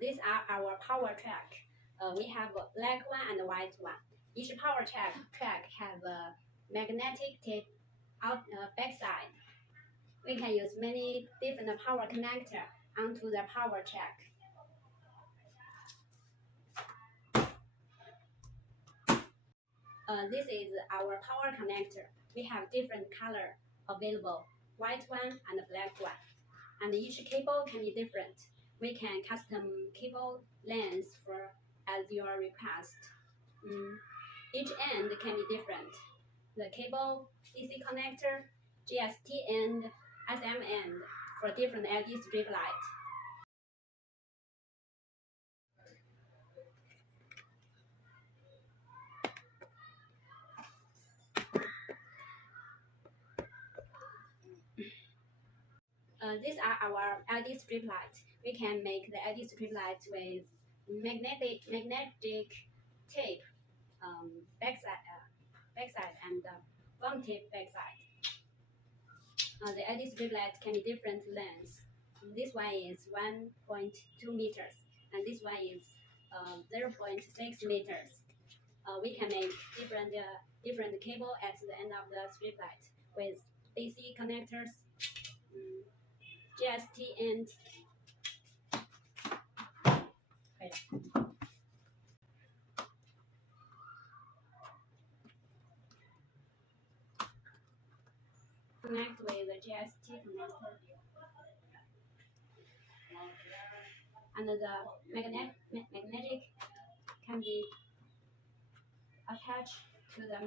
These are our power track. We have a black one and a white one. Each power track have a magnetic tip out backside. We can use many different power connector onto the power track. This is our power connector. We have different color available, white one and black one. And each cable can be different. We can custom cable length as your request. Each end can be different. The cable, DC connector, GST end, SM end for different LED strip light. These are our LED strip light. We can make the LED strip light with magnetic tape backside and foam tape backside. The LED strip light can be different lengths. This one is 1.2 meters, and this one is 0.6 meters. We can make different cable at the end of the strip light with DC connectors, GST and connect with the GST connector, and the magnetic can be attached to the